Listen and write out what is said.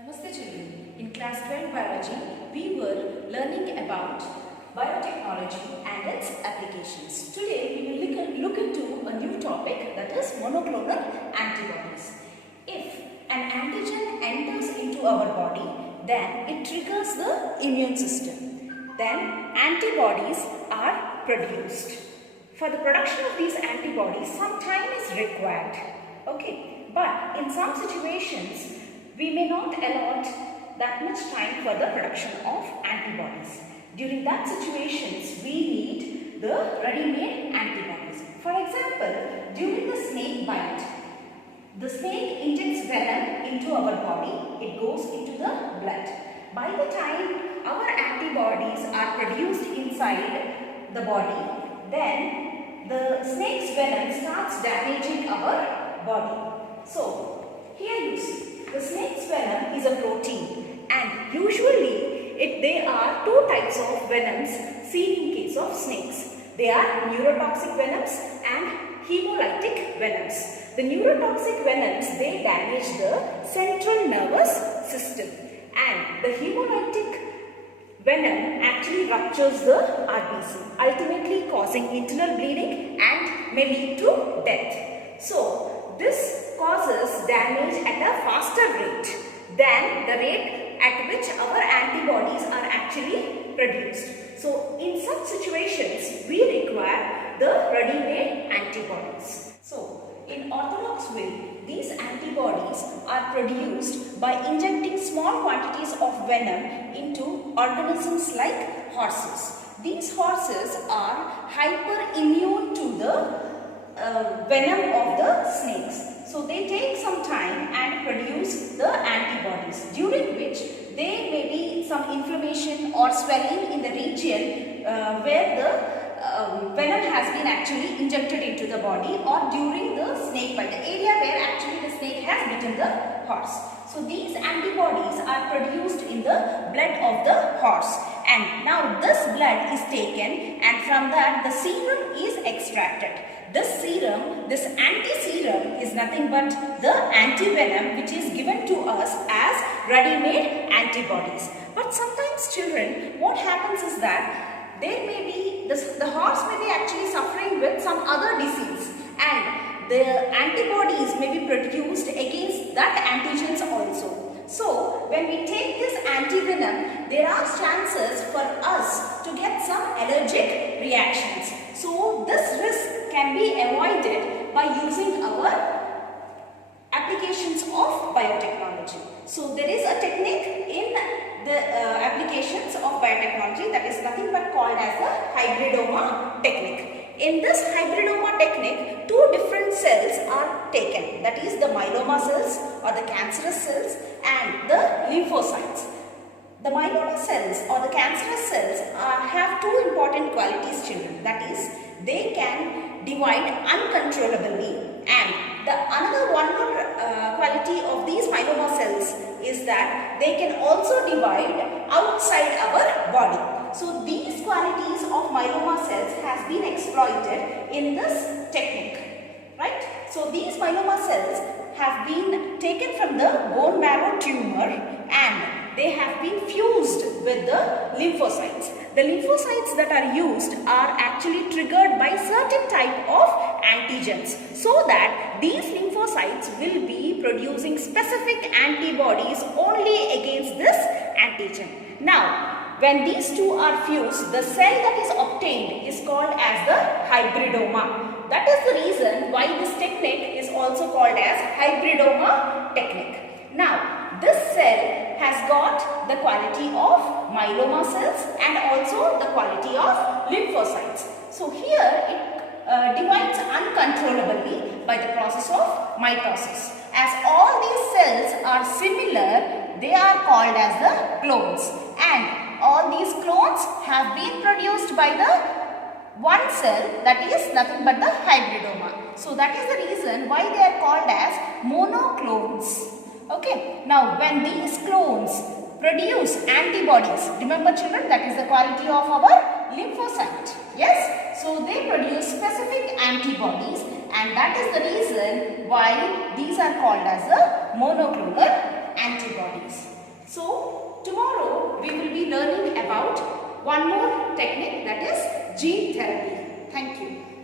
Namaste children. In class 12 biology, we were learning about biotechnology and its applications. Today we will look into a new topic, that is monoclonal antibodies. If an antigen enters into our body, then it triggers the immune system. Then antibodies are produced. For the production of these antibodies, some time is required. Okay, but in some situations, we may not allot that much time for the production of antibodies. During that situations, we need the ready-made antibodies. For example, during the snake bite, the snake injects venom into our body, it goes into the blood. By the time our antibodies are produced inside the body, then the snake's venom starts damaging our body. So, here you see. The snake's venom is a protein, and usually there are two types of venoms seen in case of snakes. They are neurotoxic venoms and hemolytic venoms. The neurotoxic venoms, they damage the central nervous system, and the hemolytic venom actually ruptures the RBC, ultimately causing internal bleeding and may lead to death. So, this causes damage at a faster rate than the rate at which our antibodies are actually produced. So, in such situations, we require the ready-made antibodies. So, in orthodox way, these antibodies are produced by injecting small quantities of venom into organisms like horses. These horses are hyper-immune to the venom of the snakes. So they take some time and produce the antibodies, during which there may be some inflammation or swelling in the region where the venom has been actually injected into the body, or during the snake bite, the area where actually the snake has bitten the horse. So these antibodies are produced in the blood of the horse, and now this blood is taken, and from that the serum is extracted. This serum, this anti-serum is nothing but the anti-venom which is given to us as ready-made antibodies. But sometimes children, what happens is that there may be, the horse may be actually suffering with some other disease, and the antibodies may be produced against that antigens also. So, when we take this anti-venom, there are chances for us to get some allergic reactions. So, this risk can be avoided by using our applications of biotechnology. So, there is a technique in the applications of biotechnology that is nothing but called as the hybridoma technique. In this hybridoma technique, two different cells are taken, that is the myeloma cells or the cancerous cells and the lymphocytes. The myeloma cells or the cancerous cells have two important qualities, children, that is they can divide uncontrollably, and the another one more quality of these myeloma cells is that they can also divide outside our body. So these qualities of myeloma cells has been exploited in this technique, right? So these myeloma cells have been taken from the bone marrow tumor and they have been fused with the lymphocytes. The lymphocytes that are used are actually triggered by certain type of antigens, so that these lymphocytes will be producing specific antibodies only against this antigen. Now, when these two are fused, the cell that is obtained is called as the hybridoma. That is the reason why this technique is also called as hybridoma technique. Now, this cell has got the quality of myeloma cells and also the quality of lymphocytes. So, here it divides uncontrollably by the process of mitosis. As all these cells are similar, they are called as the clones, and all these clones have been produced by the one cell, that is nothing but the hybridoma. So that is the reason why they are called as monoclones. Okay. Now when these clones produce antibodies, remember children, that is the quality of our lymphocyte. Yes. So they produce specific antibodies, and that is the reason why these are called as the monoclonal antibodies. about one more technique, that is gene therapy. Thank you.